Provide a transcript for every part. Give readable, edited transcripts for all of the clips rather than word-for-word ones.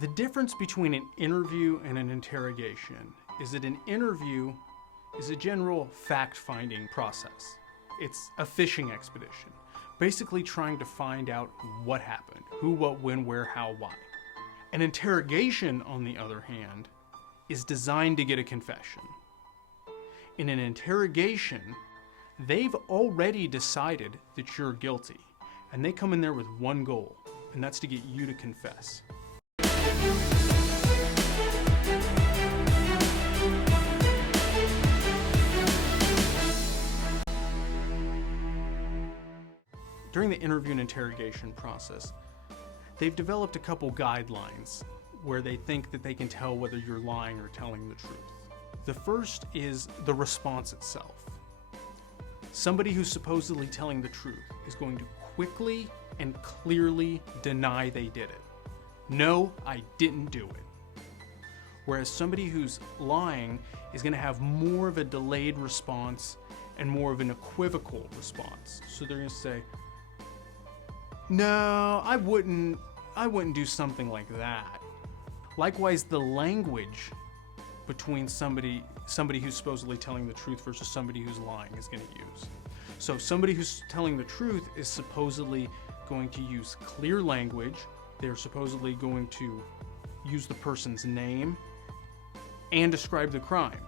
The difference between an interview and an interrogation is that an interview is a general fact-finding process. It's a fishing expedition, basically trying to find out what happened, who, what, when, where, how, why. An interrogation, on the other hand, is designed to get a confession. In an interrogation, they've already decided that you're guilty, and they come in there with one goal, and that's to get you to confess. During the interview and interrogation process, they've developed a couple guidelines where they think that they can tell whether you're lying or telling the truth. The first is the response itself. Somebody who's supposedly telling the truth is going to quickly and clearly deny they did it. No, I didn't do it. Whereas somebody who's lying is going to have more of a delayed response and more of an equivocal response. So they're going to say, no, I wouldn't do something like that. Likewise, the language between somebody who's supposedly telling the truth versus somebody who's lying is going to use. So somebody who's telling the truth is supposedly going to use clear language. They're supposedly going to use the person's name and describe the crime.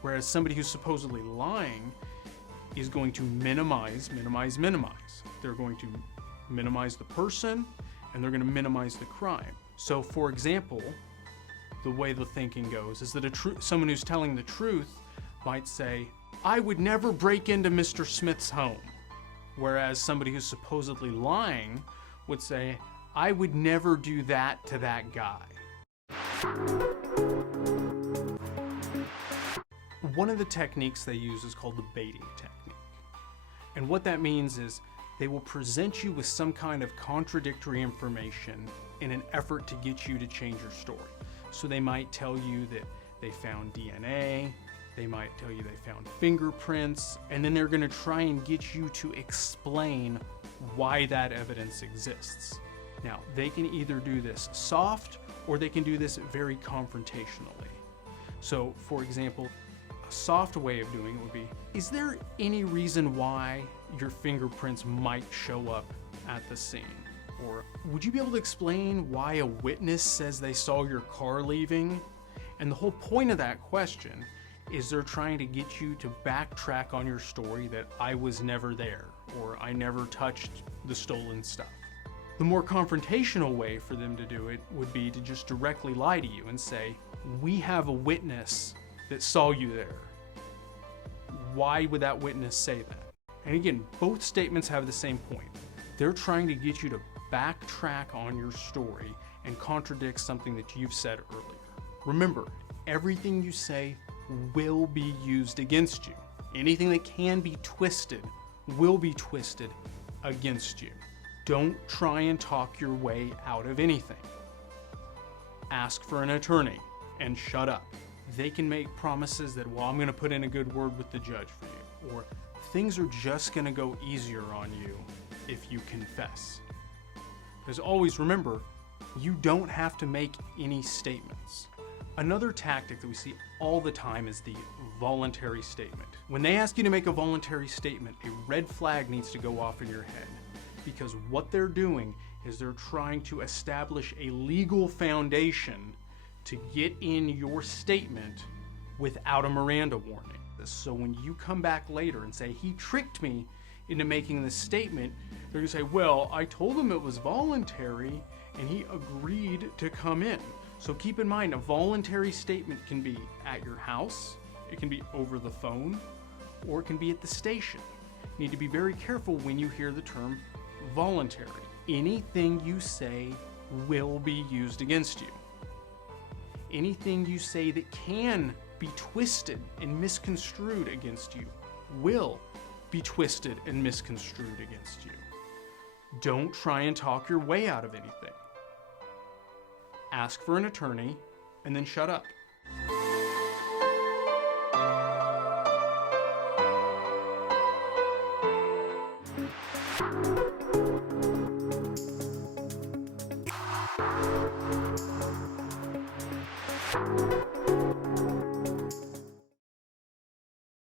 Whereas somebody who's supposedly lying is going to minimize. They're going to minimize the person, and they're going to minimize the crime. So, for example, the way the thinking goes is that someone who's telling the truth might say, I would never break into Mr. Smith's home. Whereas somebody who's supposedly lying would say, I would never do that to that guy. One of the techniques they use is called the baiting technique. And what that means is they will present you with some kind of contradictory information in an effort to get you to change your story. So they might tell you that they found DNA, they might tell you they found fingerprints, and then they're going to try and get you to explain why that evidence exists. Now, they can either do this soft or they can do this very confrontationally. So, for example, a soft way of doing it would be, is there any reason why your fingerprints might show up at the scene? Or would you be able to explain why a witness says they saw your car leaving? And the whole point of that question is they're trying to get you to backtrack on your story that I was never there, or I never touched the stolen stuff. The more confrontational way for them to do it would be to just directly lie to you and say, we have a witness that saw you there. Why would that witness say that? And again, both statements have the same point. They're trying to get you to backtrack on your story and contradict something that you've said earlier. Remember, everything you say will be used against you. Anything that can be twisted will be twisted against you. Don't try and talk your way out of anything. Ask for an attorney and shut up. They can make promises that, well, I'm going to put in a good word with the judge for you, or things are just going to go easier on you if you confess. Because always remember, you don't have to make any statements. Another tactic that we see all the time is the voluntary statement. When they ask you to make a voluntary statement, a red flag needs to go off in your head, because what they're doing is they're trying to establish a legal foundation to get in your statement without a Miranda warning. So when you come back later and say, he tricked me into making this statement, they're gonna say, well, I told him it was voluntary and he agreed to come in. So keep in mind, a voluntary statement can be at your house, it can be over the phone, or it can be at the station. You need to be very careful when you hear the term voluntary. Anything you say will be used against you. Anything you say that can be twisted and misconstrued against you will be twisted and misconstrued against you. Don't try and talk your way out of anything. Ask for an attorney and then shut up. you.